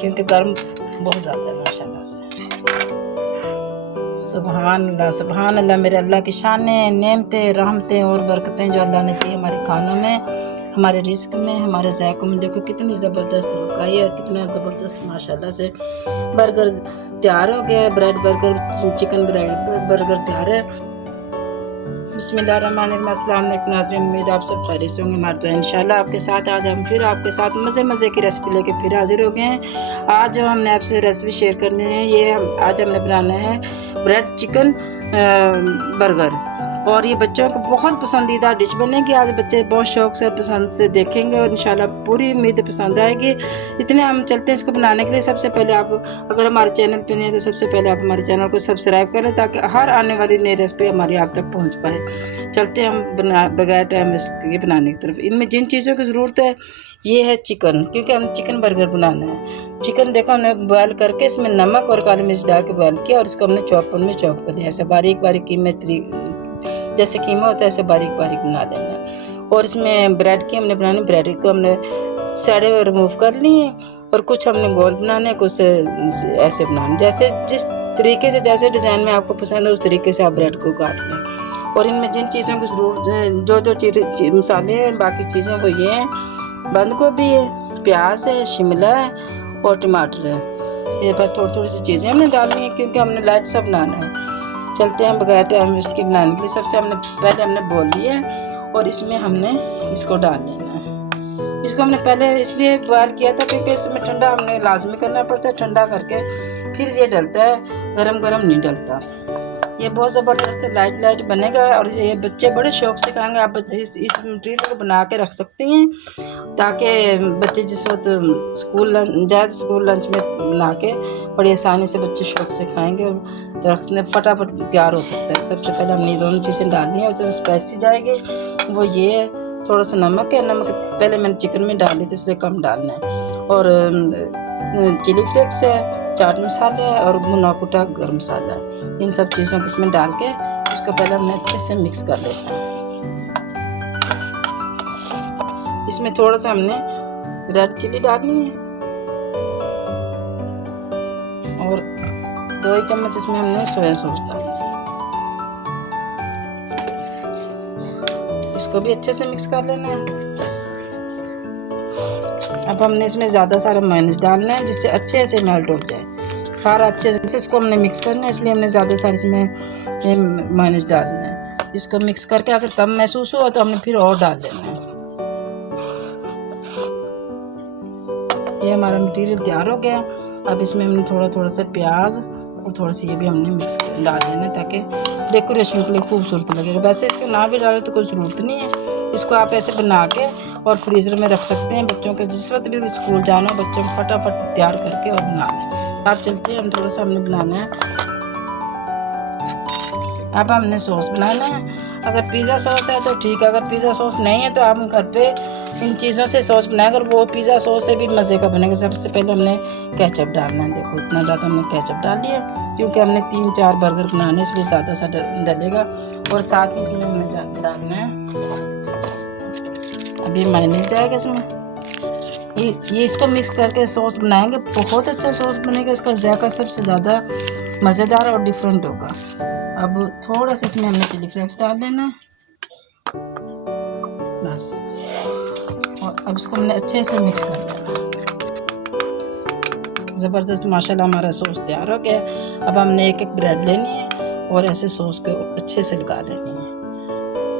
क्योंकि गर्म बहुत ज़्यादा है माशाल्लाह से। सुभान अल्लाह, मेरे अल्लाह की शानें, नेमतें, रहमतें और बरकतें जो अल्लाह ने दी हमारे खानों में, हमारे रिस्क में, हमारे ज़ायक़ों में। देखो कितनी ज़बरदस्त रुकाई है, कितना ज़बरदस्त माशाल्लाह से। बर्गर तैयार हो गया है, bread burger, chicken bread burger तैयार है। बिस्मिल्लाहिर्रहमानिर्रहीम। अस्सलाम वालेकुम नाज़रीन, उम्मीद आप सब खैरियत से होंगे। हमारे तो इंशाल्लाह आपके साथ आज हम फिर आपके साथ मज़े की रेसिपी लेके फिर हाज़िर हो गए हैं। आज जो हमने आपसे रेसिपी शेयर करनी है, ये आज हमने बनाना है ब्रेड चिकन बर्गर, और ये बच्चों को बहुत पसंदीदा डिश बनेगी। आज बच्चे बहुत शौक़ से पसंद से देखेंगे और इंशाल्लाह पूरी उम्मीद पसंद आएगी। इतने हम चलते हैं इसको बनाने के लिए। सबसे पहले आप अगर हमारे चैनल पे नहीं है तो सबसे पहले आप हमारे चैनल को सब्सक्राइब करें ताकि हर आने वाली नई रेसिपी हमारी आप तक पहुंच पाए। चलते हैं हम बगैर टाइम इसके बनाने की तरफ। इनमें जिन चीज़ों की ज़रूरत है ये है चिकन, क्योंकि हम चिकन बर्गर बनाना है। चिकन देखो हमने बॉयल करके इसमें नमक और काली मिर्च डाल के बॉयल किया और इसको हमने चॉपर में चॉप कर दिया। ऐसे बारीक कीमे जैसे कीमा होता है ऐसे बारीक बना लेना है। और इसमें ब्रेड की हमने बनानी, ब्रेड को हमने साइडें रिमूव कर ली हैं और कुछ हमने गोल बनाने, कुछ ऐसे बनाने, जैसे जिस तरीके से जैसे डिज़ाइन में आपको पसंद है उस तरीके से आप ब्रेड को काट लें। और इनमें जिन चीज़ों की ज़रूरत है, जो चीज़ मसाले हैं, बाकी चीज़ें वो ये हैं, बंद गोभी है, प्याज है, शिमला है और टमाटर है। ये बस थोड़ी सी चीज़ें हमने डालनी है क्योंकि हमने लाइट सा बनाना है। चलते हैं बगैर टाइम इसके बनाने के लिए। सबसे पहले हमने बोल लिया है और इसमें हमने इसको डाल लेना है। इसको हमने पहले इसलिए बॉयल किया था क्योंकि इसमें ठंडा हमने लाजमी करना पड़ता है, ठंडा करके फिर ये डलता है, गरम नहीं डलता। ये बहुत ज़बरदस्त लाइट बनेगा और ये बच्चे बड़े शौक़ से खाएंगे। आप इस मटेरियल को बना के रख सकते हैं ताकि बच्चे जिस वक्त स्कूल लंच में बना के बड़ी आसानी से बच्चे शौक़ से खाएंगे और रखने फटाफट तैयार हो सकता है। सबसे पहले हमने ये दोनों चीज़ें डालनी है और जो स्पाइसी जाएगी वो ये है, थोड़ा सा नमक है। नमक पहले मैंने चिकन में डाल दी थी इसलिए कम डालना है। और चिली फ्लेक्स है, चाट मसाला है और भुना कुटा गर्म मसाला है। इन सब चीज़ों को इसमें डाल के उसको पहले हमने अच्छे से मिक्स कर लेना है। इसमें थोड़ा सा हमने रेड चिली डालनी है और 2 चम्मच इसमें हमने सोया सॉस डालनी है। इसको भी अच्छे से मिक्स कर लेना है। अब हमने इसमें ज़्यादा सारा मेयोनीज डालना है जिससे अच्छे से मेल्ट हो जाए सारा अच्छे से। इसको हमने मिक्स करना है इसलिए हमने ज़्यादा सारे इसमें मेयोनीज डालना है। इसको मिक्स करके अगर कम महसूस हुआ तो हमने फिर और डाल देना है। ये हमारा मटेरियल तैयार हो गया। अब इसमें हमने थोड़ा सा प्याज और थोड़ा सा ये भी हमने मिक्स कर डाल देना है ताकि डेकोरेशन के लिए खूबसूरत लगेगा। वैसे इसको ना भी डाले तो कोई ज़रूरत नहीं है। इसको आप ऐसे बना के और फ्रीज़र में रख सकते हैं। बच्चों के जिस वक्त भी स्कूल जाना हो बच्चों को फटाफट तैयार करके और बना लें। आप चलते हैं, हम थोड़ा सा हमने बनाना है। अब हमने सॉस बनाना है। अगर पिज़्ज़ा सॉस है तो ठीक है, अगर पिज़्ज़ा सॉस नहीं है तो आप घर पे इन चीज़ों से सॉस बनाएंगे और वो पिज़्ज़ा सॉस से भी मज़े का बनेगा। सबसे पहले हमने केचप डालना है। देखो इतना ज़्यादा हमने केचप डाल लिया क्योंकि हमने 3-4 बर्गर बनाने इसलिए ज़्यादा सा डलेगा। और साथ ही इसमें हमने डालना है, अभी मेयोनीज जाएगा इसमें। ये इसको मिक्स करके सॉस बनाएंगे, बहुत अच्छा सॉस बनेगा। इसका जायका सबसे ज़्यादा मज़ेदार और डिफरेंट होगा। अब थोड़ा सा इसमें हमने चिली फ्लेक्स डाल देना है बस, और अब इसको हमने अच्छे से मिक्स कर देना। ज़बरदस्त माशाल्लाह हमारा सॉस तैयार हो गया। अब हमने एक ब्रेड लेनी है और ऐसे सॉस को अच्छे से लगा लेनी है।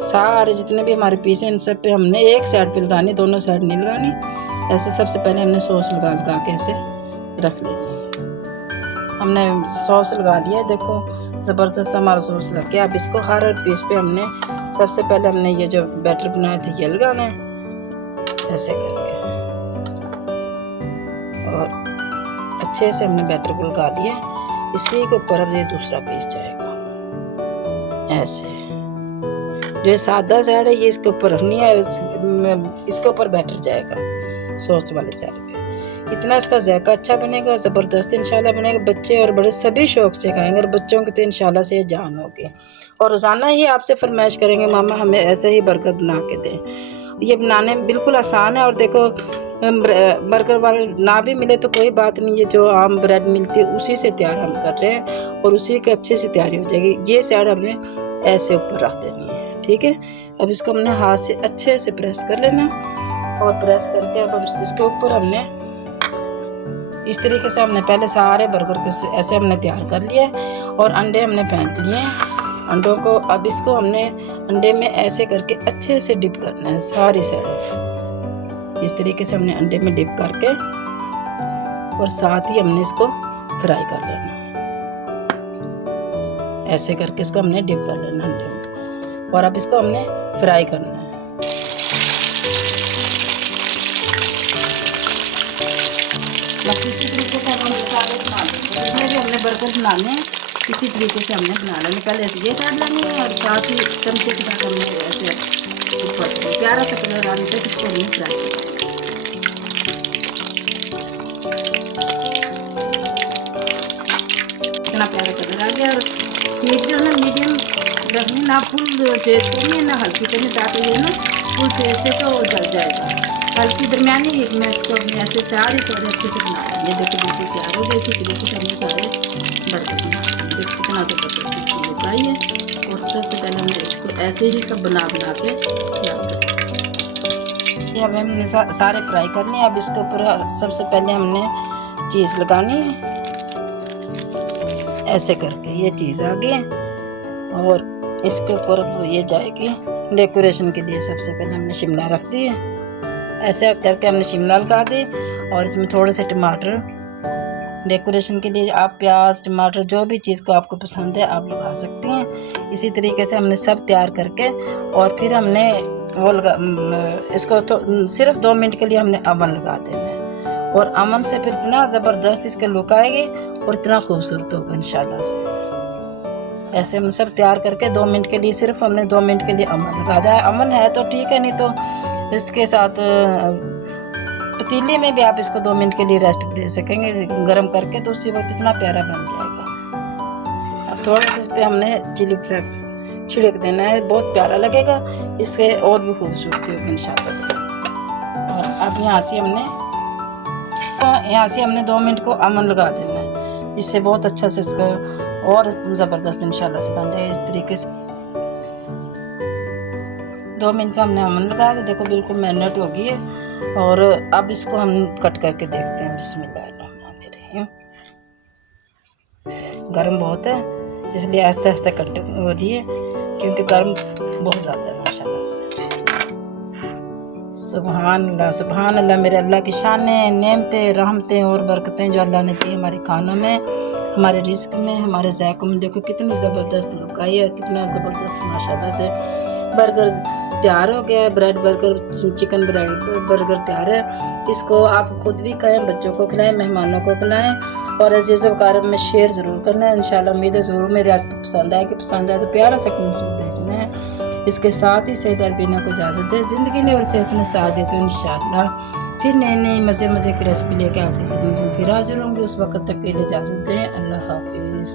सारे जितने भी हमारे पीस हैं इन सब पे हमने एक साइड पे लगानी, दोनों साइड नहीं लगानी। ऐसे सबसे पहले हमने सॉस लगा के ऐसे रख लेनी। हमने सॉस लगा लिया, देखो ज़बरदस्त हमारा सॉस लग गया। अब इसको हर पीस पे हमने सबसे पहले हमने ये जो बैटर बनाए थे ये लगाना है ऐसे करके, और अच्छे से हमने बैटर को लगा लिया। इसी के ऊपर अब ये दूसरा पीस जाएगा ऐसे। जो सादा साइड है ये इसके ऊपर रखनी है, इसके ऊपर बैटर जाएगा सॉस वाले साइड पे। इतना इसका जायका अच्छा बनेगा, ज़बरदस्त इंशाल्लाह बनेगा। बच्चे और बड़े सभी शौक़ से खाएंगे और बच्चों की तो इंशाल्लाह से ये जान होगी और रोज़ाना ही आपसे फरमाइश करेंगे मामा हमें ऐसे ही बर्गर बना के दें। ये बनाने में बिल्कुल आसान है। और देखो बर्गर वाले ना भी मिले तो कोई बात नहीं, ये जो आम ब्रेड मिलती है उसी से तैयार हम कर रहे हैं और उसी के अच्छे से तैयारी हो जाएगी। ये साइड हमें ऐसे ऊपर रख देनी है, ठीक है। अब इसको हमने हाथ से अच्छे से प्रेस कर लेना और प्रेस करके अब इसके ऊपर हमने इस तरीके से हमने पहले सारे बर्गर को ऐसे हमने तैयार कर लिया है और अंडे हमने फेंक लिए हैं अंडों को। अब इसको हमने अंडे में ऐसे करके अच्छे से डिप करना है सारी साइड। इस तरीके से हमने अंडे में डिप करके और साथ ही हमने इसको फ्राई कर लेना है। ऐसे करके इसको हमने डिप कर लेना अंडे में और अब इसको हमने फ्राई करना है। बस इसी तरीके से हम सारे बना लेंगे। जितने भी हमने बर्गर बनाने हैं इसी तरीके से हमने बना लेंगे। पहले ऐसे ये साइड लेनी है और साथ ही चमचे के साथ हमने ऐसे ऊपर प्यारा सा कलर आने तक इसको हमने फ्राई करना है। इतना प्यारा कलर आ गया। और हीट जो है ना मीडियम रखनी, ना फुल तेज करनी है ना हल्की करनी, ताकि ये ना फुल तेज से तो जल जाएगा। हल्की दरमियानी हीट में इसको अपने ऐसे सारे अच्छे से बना लेंगे। देखो बिल्कुल तैयार हो गए। इसी तरीके से हमने सारे बर्गर बना लेंगे। देखो कितना ज़बरदस्त इसकी लुक आई है। और सबसे पहले हमने इसको ऐसे ही सब बना के तैयार करें। ये अब हमने सारे फ्राई कर लिए। अब इसके ऊपर सबसे पहले हमने चीज़ लगानी है ऐसे करके। ये चीज़ आ गई और इसके ऊपर ये जाएगी डेकोरेशन के लिए। सबसे पहले हमने शिमला रख दी है, ऐसे करके हमने शिमला लगा दी और इसमें थोड़े से टमाटर डेकोरेशन के लिए। आप प्याज टमाटर जो भी चीज़ को आपको पसंद है आप लगा सकती हैं। इसी तरीके से हमने सब तैयार करके और फिर हमने वो इसको तो सिर्फ 2 मिनट के लिए हमने अवन लगा देना है। और अमन से फिर इतना ज़बरदस्त इसका लुक आएगी और इतना खूबसूरत होगा इंशाल्लाह से। ऐसे हम सब तैयार करके 2 मिनट के लिए सिर्फ हमने 2 मिनट के लिए अमन लगा दिया है। अमन है तो ठीक है, नहीं तो इसके साथ पतीले में भी आप इसको 2 मिनट के लिए रेस्ट दे सकेंगे गर्म करके, तो उसी वक्त इतना प्यारा बन जाएगा। अब थोड़ा सा इस पर हमने चिली फ्लेक्स छिड़क देना है, बहुत प्यारा लगेगा, इससे और भी खूबसूरती होगी इंशाल्लाह से। और अब यहाँ से हमने 2 मिनट को अमन लगा देना है। इससे बहुत अच्छा से इसका और ज़बरदस्त इंशाल्लाह से बन जाएगा। इस तरीके से 2 मिनट का हमने अमन लगा दिया। देखो बिल्कुल मैरिनेट हो गई है। और अब इसको हम कट करके देखते हैं। बिस्मिल्लाह। गर्म बहुत है इसलिए आस्ते आस्ते कट हो रही है, क्योंकि गर्म बहुत ज़्यादा है माशाल्लाह से। सुभान अल्लाह मेरे अल्लाह की शानें, नेमतें, रहमतें और बरकतें जो अल्लाह ने दी हमारे खानों में, हमारे रिस्क में, हमारे ज़ायक़ों में। देखो कितनी ज़बरदस्त लुक आई है, कितना ज़बरदस्त माशाल्लाह से बर्गर तैयार हो गया है। ब्रेड बर्गर, चिकन बर्गर तैयार है। इसको आप खुद भी खाएं, बच्चों को खिलाएं, मेहमानों को खिलाएं और अज़ीज़ व अक़ारिब में शेयर ज़रूर करना है। इंशाल्लाह उम्मीद है ज़रूर मेरे आज पसंद आए। कि पसंद आए तो प्यारा सा कमेंट्स में भेजना है। इसके साथ ही सैयद अरबीना को इजाज़त दे। ज़िंदगी ने और सेहत ने साथ दे तो इंशाल्लाह फिर नई मज़े की रेसिपी लेके आपकी खिदमत में फिर हाजिर होंगे। उस वक्त तक के लिए इजाज़त दें। अल्लाह हाफिज़।